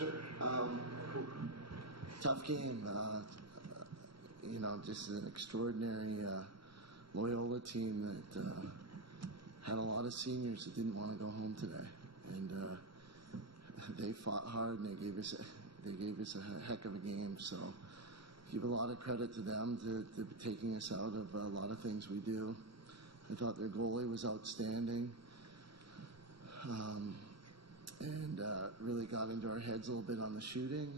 Sure. Tough game. Just an extraordinary Loyola team that had a lot of seniors that didn't want to go home today, and they fought hard and they gave us a heck of a game. So give a lot of credit to them to taking us out of a lot of things we do. I thought their goalie was outstanding, and really got into our heads a little bit on the shooting.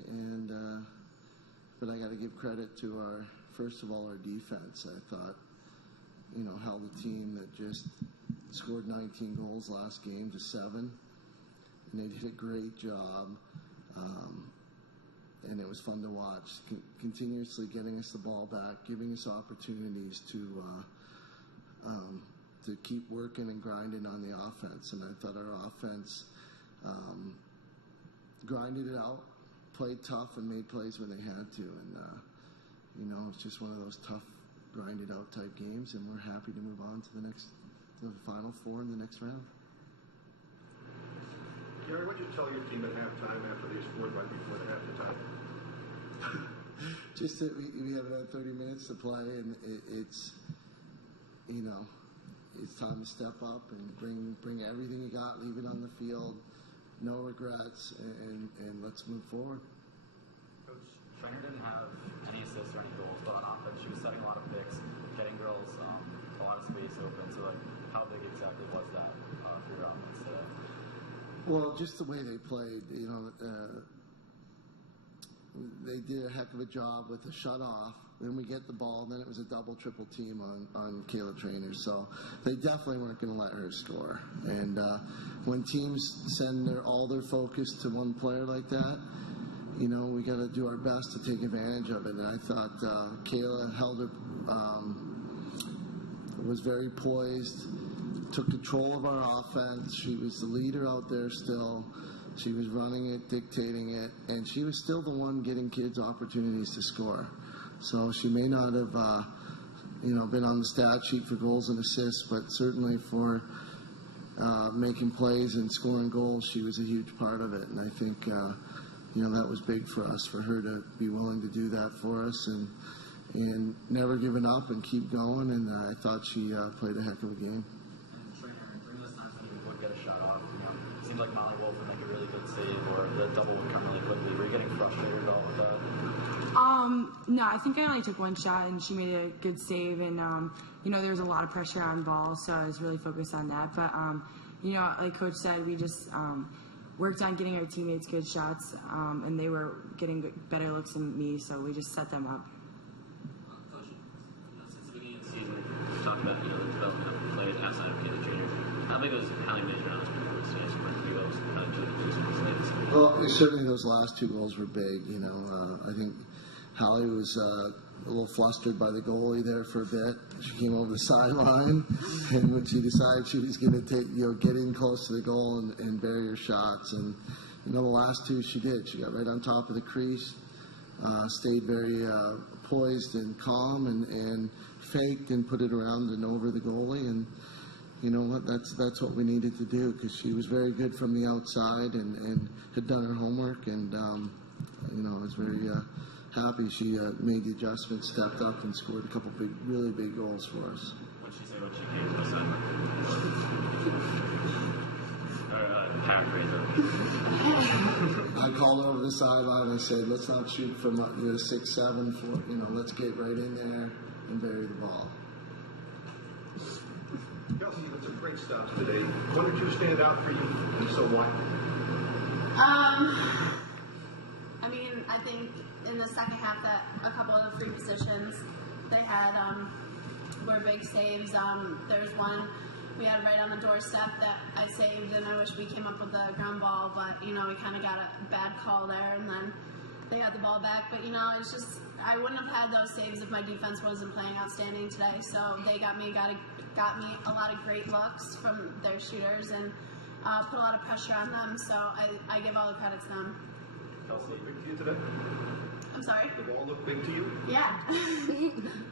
But I got to give credit to first of all, our defense. I thought, held a team that just scored 19 goals last game to 7, and they did a great job. And it was fun to watch, continuously getting us the ball back, giving us opportunities to keep working and grinding on the offense. And I thought our offense grinded it out, played tough, and made plays when they had to. And, it's just one of those tough, grinded out type games, and we're happy to move on to the Final Four in the next round. Gary, what did you tell your team at halftime after they scored right before the halftime? Just that we have another 30 minutes to play, and it's time to step up and bring everything you got, leave it on the field, no regrets, and let's move forward. Coach, Trainer didn't have any assists or any goals, but on offense she was setting a lot of picks, getting girls a lot of space open. So, how big exactly was that for your offense today? Well, just the way they played, they did a heck of a job with the shut-off. Then we get the ball, then it was a double-triple team on Kayla Trainer. So they definitely weren't going to let her score. And when teams send all their focus to one player like that, we got to do our best to take advantage of it. And I thought Kayla held her, was very poised, took control of our offense. She was the leader out there still. She was running it, dictating it, and she was still the one getting kids opportunities to score. So she may not have, been on the stat sheet for goals and assists, but certainly for making plays and scoring goals, she was a huge part of it. And I think, that was big for us, for her to be willing to do that for us and never giving up and keep going. And I thought she played a heck of a game. During those times when you would get a shot off, it seemed like Molly Wolf would make a really good save, or the double would come really quickly. Were you getting frustrated at all with that? No, I think I only took one shot and she made a good save, and there was a lot of pressure on the ball, so I was really focused on that. But like Coach said, we just worked on getting our teammates good shots, and they were getting better looks than me, so we just set them up. Coach, since the beginning of the season, we've talked about the development of players outside of Gait Trainer. How big was Hallie Major on this performance today? She went 3 goals, kind of took the boost from the States. Well, certainly those last 2 goals were big. I think Hallie was a little flustered by the goalie there for a bit. She came over the sideline, and when she decided she was going to get in close to the goal and bury her shots, and the last 2 she did. She got right on top of the crease, stayed very poised and calm, and faked and put it around and over the goalie. And you know what? That's what we needed to do, because she was very good from the outside and had done her homework. And I was very happy she made the adjustment, stepped up, and scored a couple really big goals for us. What did she say when she came to the sideline? Or paraphrase her. I called her over the sideline and said, let's not shoot from 6, 7, 4. Let's get right in there and bury the ball. Kelsey, that's some great stops today. What did you stand out for you, and so why? I think in the second half that a couple of the free positions they had were big saves. There's one we had right on the doorstep that I saved, and I wish we came up with a ground ball, but we kind of got a bad call there, and then they got the ball back. But it's just, I wouldn't have had those saves if my defense wasn't playing outstanding today. So they got me a lot of great looks from their shooters, and put a lot of pressure on them. So I give all the credit to them. Kelsey, big to you today? I'm sorry? The ball looked big to you? Yeah.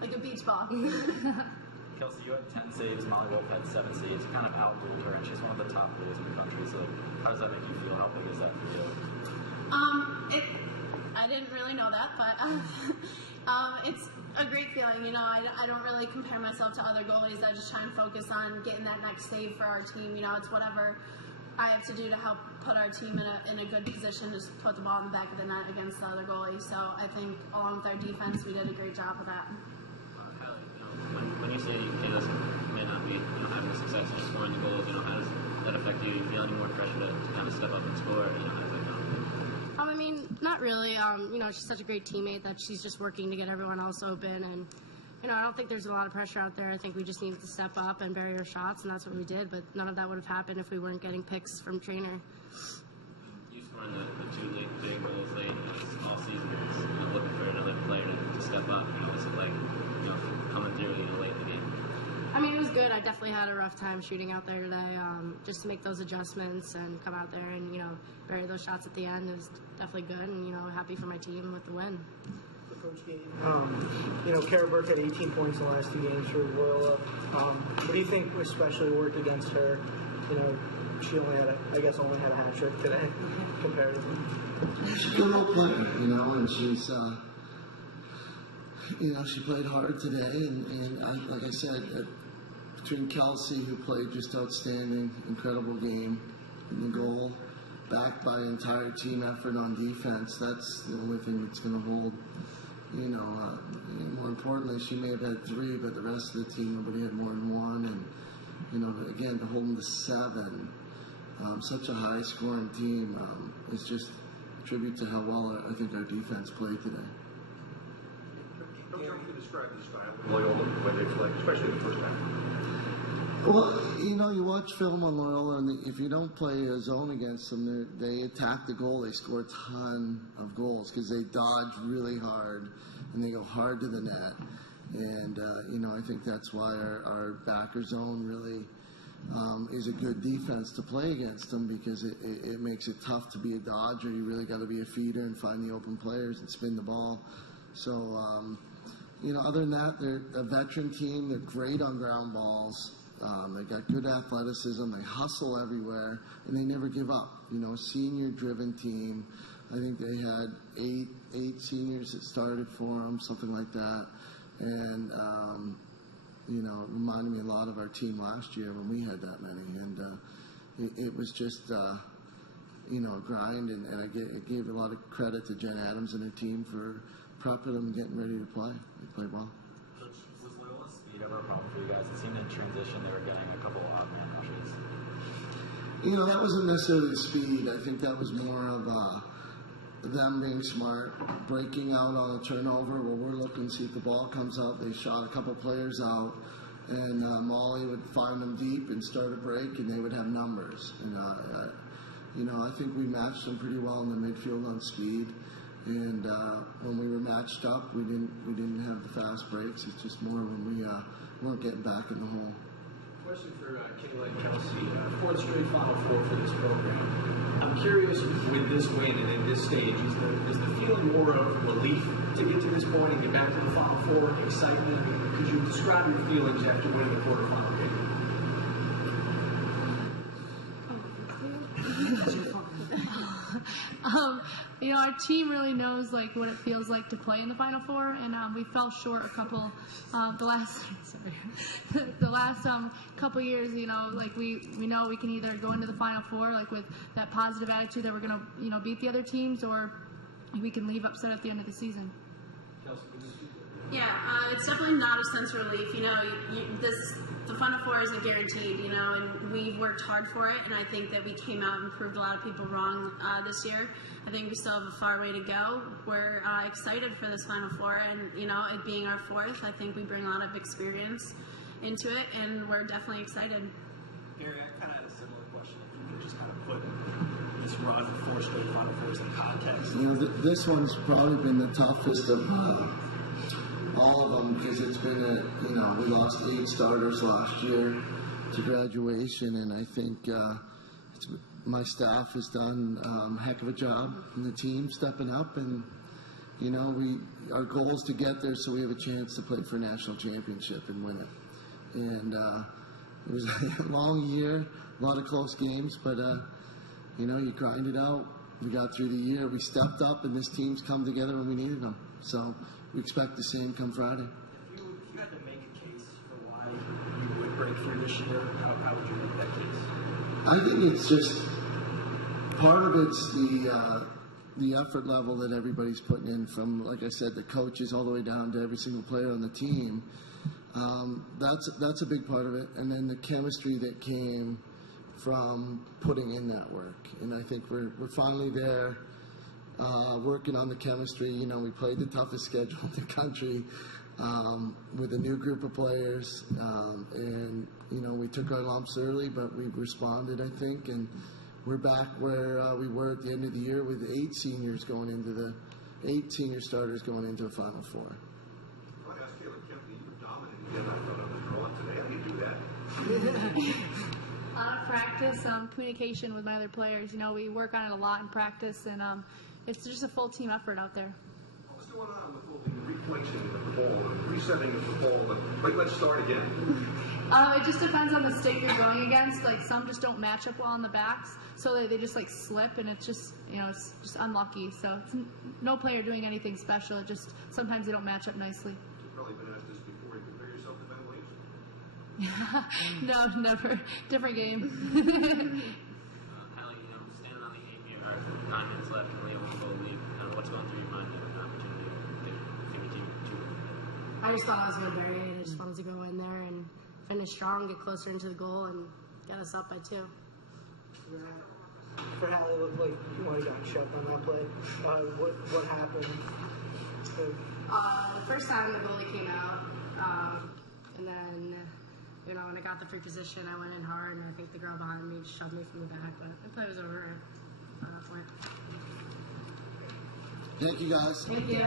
Like a beach ball. Kelsey, you had 10 saves, Molly Wolf had 7 saves. You kind of outruled her, and she's one of the top goalies in the country. So how does that make you feel? How big is that for you? really know that, but it's a great feeling. You know, I don't really compare myself to other goalies. I just try and focus on getting that next save for our team. You know, it's whatever I have to do to help put our team in a good position to put the ball in the back of the net against the other goalie. So I think along with our defense, we did a great job with that. Kylie, when you say may not be having success in scoring the goals, how does that affect you? Do you feel any more pressure to kind of step up and score? How does that go? I mean, not really. She's such a great teammate that she's just working to get everyone else open. And, I don't think there's a lot of pressure out there. I think we just needed to step up and bury our shots, and that's what we did. But none of that would have happened if we weren't getting picks from trainer. You scoring the two big goals late all season, looking for another player to step up. What's it like, coming through late in the game? I mean, it was good. I definitely had a rough time shooting out there today. Just to make those adjustments and come out there and, bury those shots at the end is definitely good. And, happy for my team with the win. Coach Gait, Kara Burke had 18 points in the last 2 games for Loyola. What do you think especially worked against her? She only had a hat trick today, comparatively. She's a good little player, and she's, she played hard today, and like I said, between Kelsey, who played just outstanding, incredible game in the goal, backed by entire team effort on defense, that's the only thing that's going to hold. More importantly, she may have had 3, but the rest of the team, nobody had more than 1. And, again, to hold them to 7, such a high-scoring team is just a tribute to how well I think our defense played today. How would you describe this style of Loyola, what they play, especially the first time? Well, you watch film on Loyola, and if you don't play a zone against them, they attack the goal. They score a ton of goals because they dodge really hard and they go hard to the net. And, I think that's why our backer zone really is a good defense to play against them, because it makes it tough to be a dodger. You really got to be a feeder and find the open players and spin the ball. So, other than that, they're a veteran team. They're great on ground balls. They got good athleticism. They hustle everywhere, and they never give up. Senior-driven team. I think they had eight seniors that started for them, something like that. And, it reminded me a lot of our team last year when we had that many. And it was just, a grind. And I gave a lot of credit to Jen Adams and her team for prepping them and getting ready to play. They played well. Was Loyola's speed ever a problem for you guys? It seemed in transition they were getting a couple of odd man rushes. That wasn't necessarily the speed. I think that was more of them being smart, breaking out on a turnover where we're looking to see if the ball comes out. They shot a couple players out, and Molly would find them deep and start a break, and they would have numbers. I think we matched them pretty well in the midfield on speed. And when we were matched up, we didn't have the fast breaks. It's just more when we weren't getting back in the hole. Question for Kayla and Kelsey. 4th straight Final Four for this program. I'm curious, with this win and at this stage, is the feeling more of relief to get to this point and get back to the Final Four, excitement? Could you describe your feelings after winning the quarterfinal game? Our team really knows what it feels like to play in the Final Four, and we fell short a couple the last couple years. We know we can either go into the Final Four with that positive attitude that we're gonna beat the other teams, or we can leave upset at the end of the season. Yeah, it's definitely not a sense of relief. The Final Four isn't guaranteed, and we've worked hard for it, and I think that we came out and proved a lot of people wrong this year. I think we still have a far way to go. We're excited for this Final Four, and, it being our 4th, I think we bring a lot of experience into it, and we're definitely excited. Gary, I kind of had a similar question. If you could just kind of put this run of 4 straight Final Fours in context. This one's probably been the toughest of all of them, because it's been we lost 8 starters last year to graduation, and I think my staff has done a heck of a job, and the team stepping up, and our goal is to get there so we have a chance to play for a national championship and win it. And it was a long year, a lot of close games, but you grind it out we got through the year. We stepped up, and this team's come together when we needed them. So we expect the same come Friday. If you had to make a case for why you would break through this year, how would you make that case? I think it's just part of it's the effort level that everybody's putting in, from, like I said, the coaches all the way down to every single player on the team. That's a big part of it, and then the chemistry that came from putting in that work. And I think we're finally there, working on the chemistry. You know, we played the toughest schedule in the country with a new group of players, and you know, we took our lumps early, but we responded, I think, and we're back where we were at the end of the year with 8 senior starters going into the Final Four. I want to ask Caleb Kemp, you dominated I thought on the draw today. How do you do that? A lot of practice, communication with my other players. You know, we work on it a lot in practice, and it's just a full team effort out there. What was going on with all the replacing of the ball and resetting of the ball? Like, let's start again. It just depends on the stick you're going against. Like, some just don't match up well on the backs, so they just like slip, and it's just, you know, it's just unlucky. So it's no player doing anything special. It just sometimes they don't match up nicely. You've probably been asked this before. You compare yourself to Ben Williams? No, never. Different game. Hallie, standing on the game here, 9 minutes left, only able to go lead. Kind of what's going through your mind at an opportunity to take your team to? I just thought I was going to bury it. I just wanted to go in there and finish strong, get closer into the goal, and get us up by 2. For Hallie, it looked like you might have gotten shoved on that play. What happened? The first time the goalie came out, and then, you know, when I got the free position, I went in hard, and I think the girl behind me shoved me from the back, but the play was over at that point. Thank you, guys. Thank you.